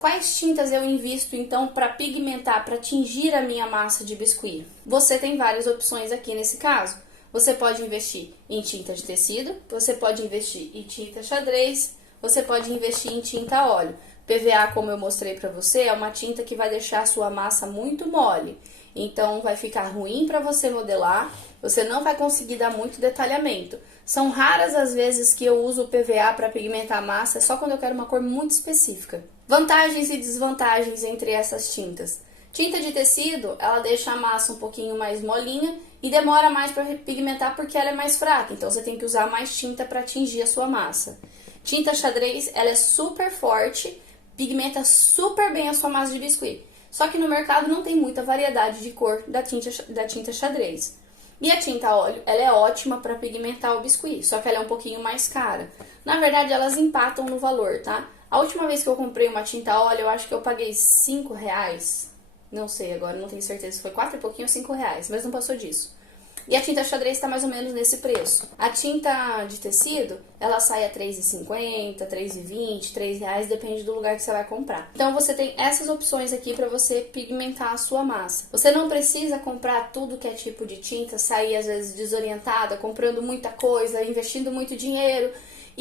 Quais tintas eu invisto então para pigmentar, para tingir a minha massa de biscuit? Você tem várias opções aqui nesse caso. Você pode investir em tinta de tecido, você pode investir em tinta xadrez, você pode investir em tinta óleo. PVA, como eu mostrei para você, é uma tinta que vai deixar a sua massa muito mole. Então vai ficar ruim para você modelar, você não vai conseguir dar muito detalhamento. São raras as vezes que eu uso o PVA para pigmentar a massa, é só quando eu quero uma cor muito específica. Vantagens e desvantagens entre essas tintas. Tinta de tecido, ela deixa a massa um pouquinho mais molinha e demora mais para pigmentar porque ela é mais fraca, então você tem que usar mais tinta para atingir a sua massa. Tinta xadrez, ela é super forte, pigmenta super bem a sua massa de biscuit. Só que no mercado não tem muita variedade de cor da tinta xadrez. E a tinta óleo, ela é ótima para pigmentar o biscuit, só que ela é um pouquinho mais cara. Na verdade, elas empatam no valor, tá? A última vez que eu comprei uma tinta óleo, eu acho que eu paguei R$5. Não sei agora, não tenho certeza se foi 4 e pouquinho ou R$5, mas não passou disso. E a tinta xadrez está mais ou menos nesse preço. A tinta de tecido, ela sai a R$3,50, R$3,20, R$3, depende do lugar que você vai comprar. Então você tem essas opções aqui para você pigmentar a sua massa. Você não precisa comprar tudo que é tipo de tinta, sair às vezes desorientada, comprando muita coisa, investindo muito dinheiro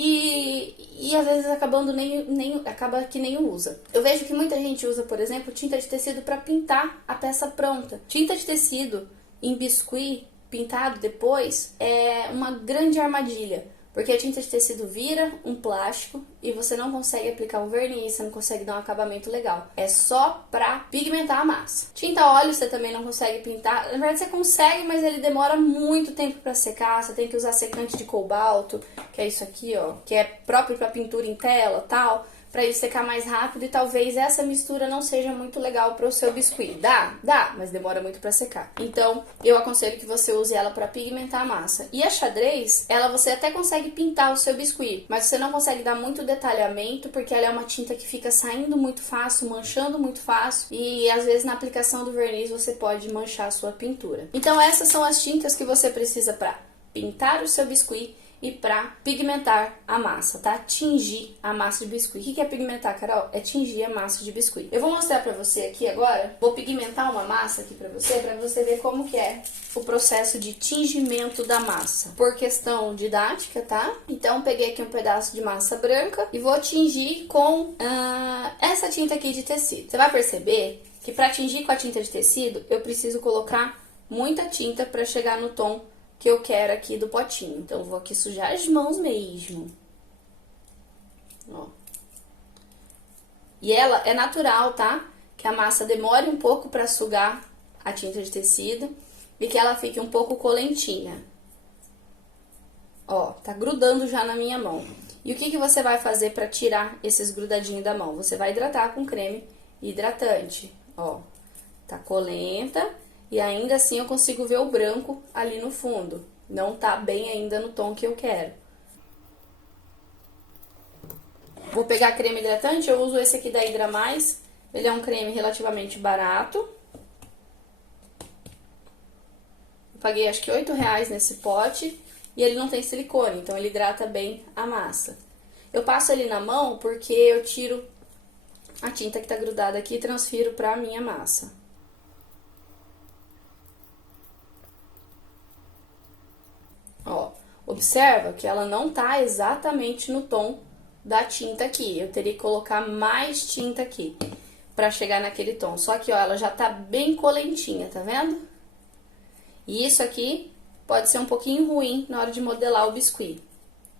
e às vezes acaba que nem usa. Eu vejo que muita gente usa, por exemplo, tinta de tecido para pintar a peça pronta. Tinta de tecido em biscuit pintado depois é uma grande armadilha, porque a tinta de tecido vira um plástico e você não consegue aplicar um verniz, você não consegue dar um acabamento legal. É só pra pigmentar a massa. Tinta óleo você também não consegue pintar. Na verdade você consegue, mas ele demora muito tempo pra secar. Você tem que usar secante de cobalto, que é isso aqui, ó, que é próprio pra pintura em tela, tal, para ele secar mais rápido, e talvez essa mistura não seja muito legal para o seu biscuit. Dá, mas demora muito para secar. Então, eu aconselho que você use ela para pigmentar a massa. E a xadrez, ela você até consegue pintar o seu biscuit, mas você não consegue dar muito detalhamento, porque ela é uma tinta que fica saindo muito fácil, manchando muito fácil, e às vezes na aplicação do verniz você pode manchar a sua pintura. Então, essas são as tintas que você precisa para pintar o seu biscuit e para pigmentar a massa, tá? Tingir a massa de biscuit. O que é pigmentar, Carol? É tingir a massa de biscuit. Eu vou mostrar pra você aqui agora, vou pigmentar uma massa aqui pra você ver como que é o processo de tingimento da massa. Por questão didática, tá? Então, peguei aqui um pedaço de massa branca e vou tingir com essa tinta aqui de tecido. Você vai perceber que para tingir com a tinta de tecido, eu preciso colocar muita tinta para chegar no tom que eu quero aqui do potinho. Então, eu vou aqui sujar as mãos mesmo. Ó. E ela é natural, tá? Que a massa demore um pouco para sugar a tinta de tecido e que ela fique um pouco colentinha. Ó, tá grudando já na minha mão. E o que você vai fazer para tirar esses grudadinhos da mão? Você vai hidratar com creme hidratante. Ó, tá colenta. E ainda assim eu consigo ver o branco ali no fundo. Não tá bem ainda no tom que eu quero. Vou pegar creme hidratante, eu uso esse aqui da Hydra Mais. Ele é um creme relativamente barato. Eu paguei acho que R$8 nesse pote. E ele não tem silicone, então ele hidrata bem a massa. Eu passo ele na mão porque eu tiro a tinta que tá grudada aqui e transfiro pra minha massa. Ó, observa que ela não tá exatamente no tom da tinta aqui. Eu teria que colocar mais tinta aqui pra chegar naquele tom. Só que, ó, ela já tá bem colentinha, tá vendo? E isso aqui pode ser um pouquinho ruim na hora de modelar o biscuit.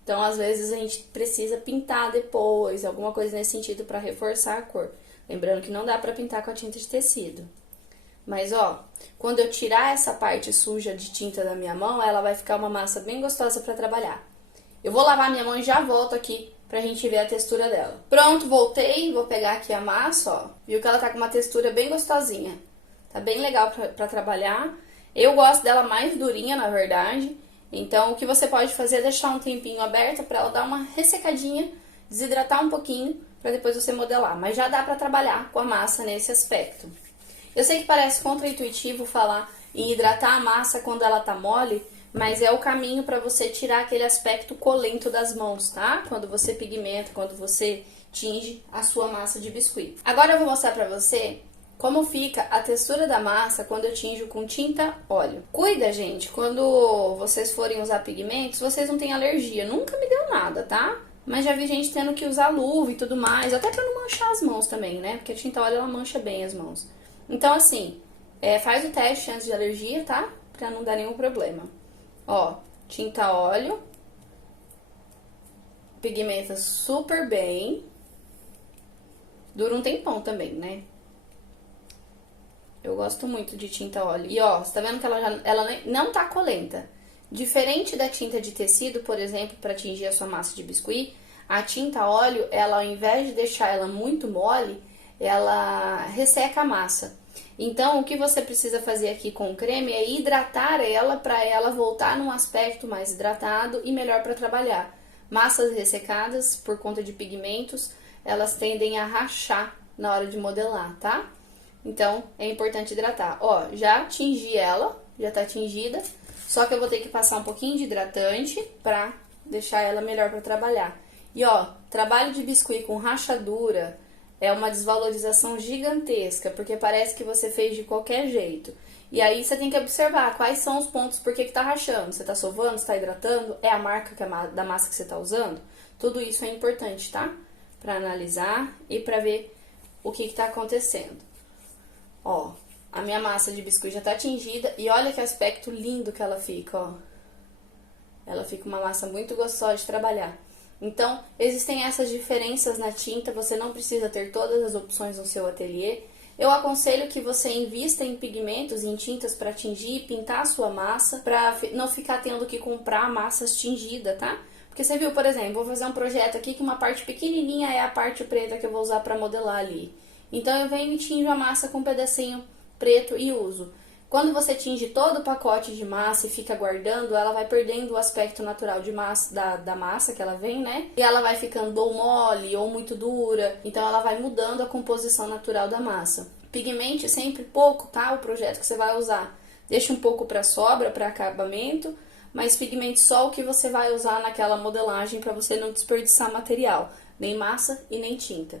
Então, às vezes, a gente precisa pintar depois, alguma coisa nesse sentido pra reforçar a cor. Lembrando que não dá pra pintar com a tinta de tecido. Mas, ó, quando eu tirar essa parte suja de tinta da minha mão, ela vai ficar uma massa bem gostosa pra trabalhar. Eu vou lavar minha mão e já volto aqui pra gente ver a textura dela. Pronto, voltei, vou pegar aqui a massa, ó. Viu que ela tá com uma textura bem gostosinha. Tá bem legal pra trabalhar. Eu gosto dela mais durinha, na verdade. Então, o que você pode fazer é deixar um tempinho aberta pra ela dar uma ressecadinha, desidratar um pouquinho, pra depois você modelar. Mas já dá pra trabalhar com a massa nesse aspecto. Eu sei que parece contraintuitivo falar em hidratar a massa quando ela tá mole, mas é o caminho para você tirar aquele aspecto colento das mãos, tá? Quando você pigmenta, quando você tinge a sua massa de biscuit. Agora eu vou mostrar pra você como fica a textura da massa quando eu tinjo com tinta óleo. Cuida, gente, quando vocês forem usar pigmentos, vocês não têm alergia. Nunca me deu nada, tá? Mas já vi gente tendo que usar luva e tudo mais, até pra não manchar as mãos também, né? Porque a tinta óleo, ela mancha bem as mãos. Então, assim, faz o teste antes de alergia, tá? Pra não dar nenhum problema. Ó, tinta óleo. Pigmenta super bem. Dura um tempão também, né? Eu gosto muito de tinta óleo. E ó, você tá vendo que ela não tá colenta. Diferente da tinta de tecido, por exemplo, para tingir a sua massa de biscuit, a tinta óleo, ela ao invés de deixar ela muito mole, ela resseca a massa. Então, o que você precisa fazer aqui com o creme é hidratar ela para ela voltar num aspecto mais hidratado e melhor para trabalhar. Massas ressecadas, por conta de pigmentos, elas tendem a rachar na hora de modelar, tá? Então, é importante hidratar. Ó, já tingi ela, já tá tingida, só que eu vou ter que passar um pouquinho de hidratante pra deixar ela melhor pra trabalhar. E ó, trabalho de biscuit com rachadura é uma desvalorização gigantesca, porque parece que você fez de qualquer jeito. E aí você tem que observar quais são os pontos por que tá rachando. Você tá sovando, você tá hidratando, é a marca da massa que você tá usando? Tudo isso é importante, tá? Pra analisar e pra ver o que tá acontecendo. Ó, a minha massa de biscuit já tá tingida e olha que aspecto lindo que ela fica, ó. Ela fica uma massa muito gostosa de trabalhar. Então, existem essas diferenças na tinta, você não precisa ter todas as opções no seu ateliê. Eu aconselho que você invista em pigmentos, em tintas para tingir e pintar a sua massa, para não ficar tendo que comprar massas tingidas, tá? Porque você viu, por exemplo, vou fazer um projeto aqui que uma parte pequenininha é a parte preta que eu vou usar para modelar ali. Então, eu venho e tinjo a massa com um pedacinho preto e uso. Quando você tinge todo o pacote de massa e fica guardando, ela vai perdendo o aspecto natural de massa, da massa que ela vem, né? E ela vai ficando ou mole ou muito dura. Então, ela vai mudando a composição natural da massa. Pigmente sempre pouco, tá? O projeto que você vai usar. Deixa um pouco para sobra, para acabamento, mas pigmente só o que você vai usar naquela modelagem para você não desperdiçar material. Nem massa e nem tinta.